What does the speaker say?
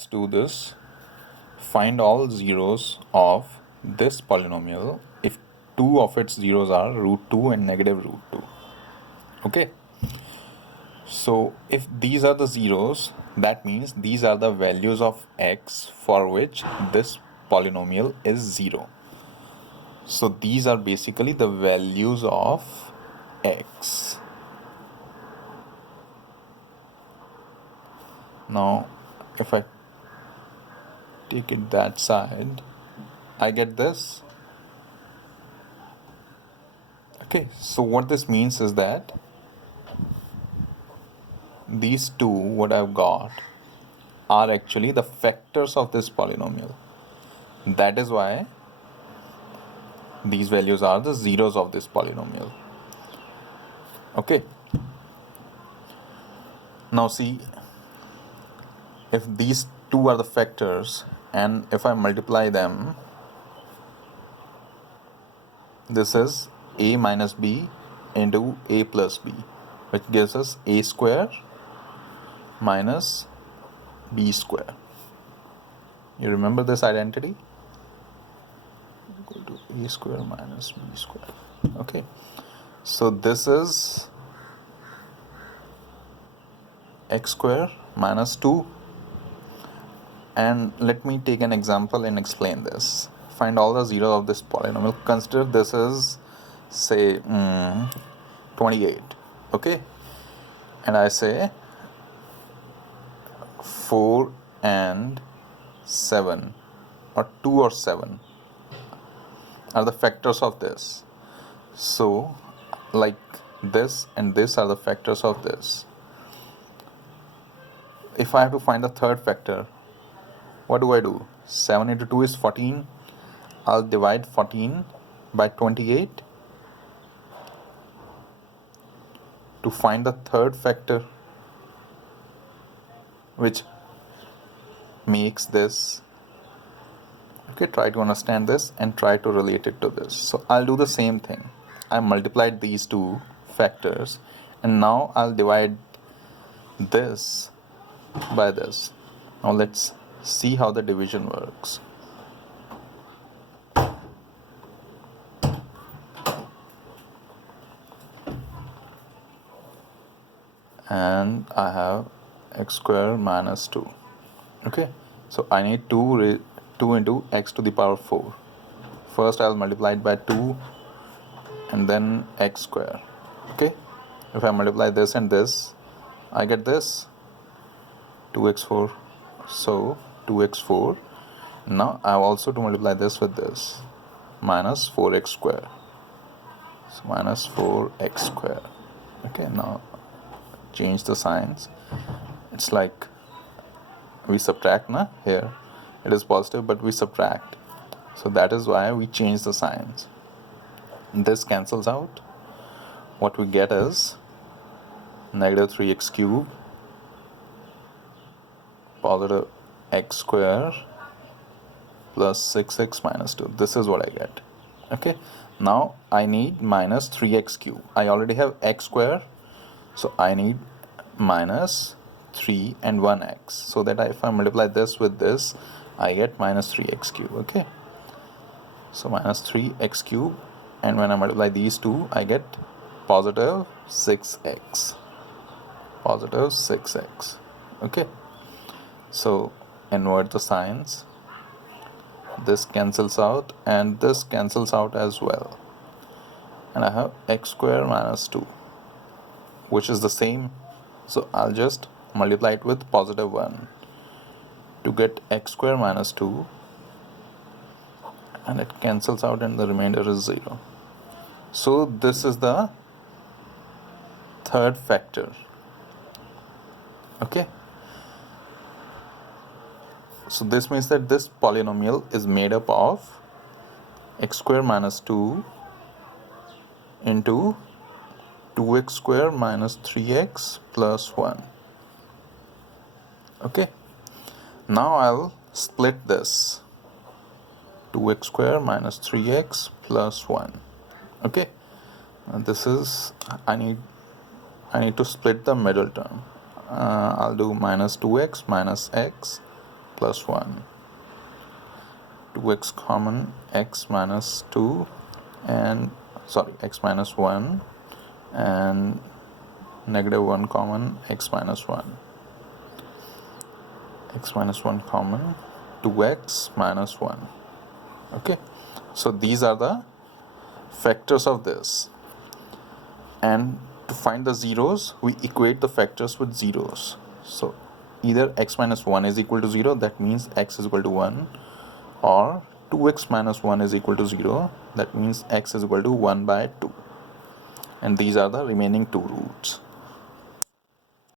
Let's do this. Find all zeros of this polynomial if two of its zeros are root 2 and negative root 2. Okay. So if these are the zeros, that means these are the values of x for which this polynomial is 0. So these are basically the values of x. Now if I take it that side, I get this. Okay, so what this means is that these two, what I've got, are actually the factors of this polynomial. That is why these values are the zeros of this polynomial. Okay. Now see, if these two are the factors and if I multiply them, this is a minus b into a plus b, which gives us a square minus b square. You remember this identity? Equal to a square minus b square. Okay, so this is x square minus 2. And let me take an example and explain this. Find all the zeros of this polynomial. Consider this is, say, 28. Okay, and I say 4 and 7, or 2 or 7 are the factors of this. So like this and this are the factors of this. If I have to find the third factor, what do? 7 into 2 is 14. I'll divide 14 by 28 to find the third factor, which makes this. Okay, try to understand this and try to relate it to this. So I'll do the same thing. I multiplied these two factors and now I'll divide this by this. Now let's see how the division works. And I have x square minus 2. Okay, so I need 2 into x to the power 4. First I'll multiply it by 2 and then x square. Okay, if I multiply this and this, I get this 2x4. So 2x4. Now I have also to multiply this with this, minus 4x square. So minus 4x square. Okay, now change the signs. It's like we subtract, na? Here it is positive but we subtract, so that is why we change the signs. This cancels out. What we get is negative 3x cube positive x square plus 6x minus 2. This is what I get. Okay, now I need minus 3x cube. I already have x square, so I need minus 3 and 1x, so that if I multiply this with this, I get minus 3x cube. Okay, so minus 3x cube, and when I multiply these two, I get positive 6x. Positive 6x. Okay, so invert the signs. This cancels out and this cancels out as well, and I have x square minus 2, which is the same. So I'll just multiply it with positive 1 to get x square minus 2, and it cancels out and the remainder is 0. So this is the third factor. Okay, so this means that this polynomial is made up of x square minus 2 into 2x square minus 3x plus 1. Okay, now I'll split this, 2x square minus 3x plus 1. Okay, and this is, I need to split the middle term. I'll do minus 2x minus x plus 1, 2x common, x minus 2, and sorry, x minus 1, and negative 1 common, x minus 1, x minus 1 common, 2x minus 1. Okay, so these are the factors of this, and to find the zeros we equate the factors with zeros. So either x minus 1 is equal to 0, that means x is equal to 1, or 2x minus 1 is equal to 0, that means x is equal to 1 by 2, and these are the remaining two roots.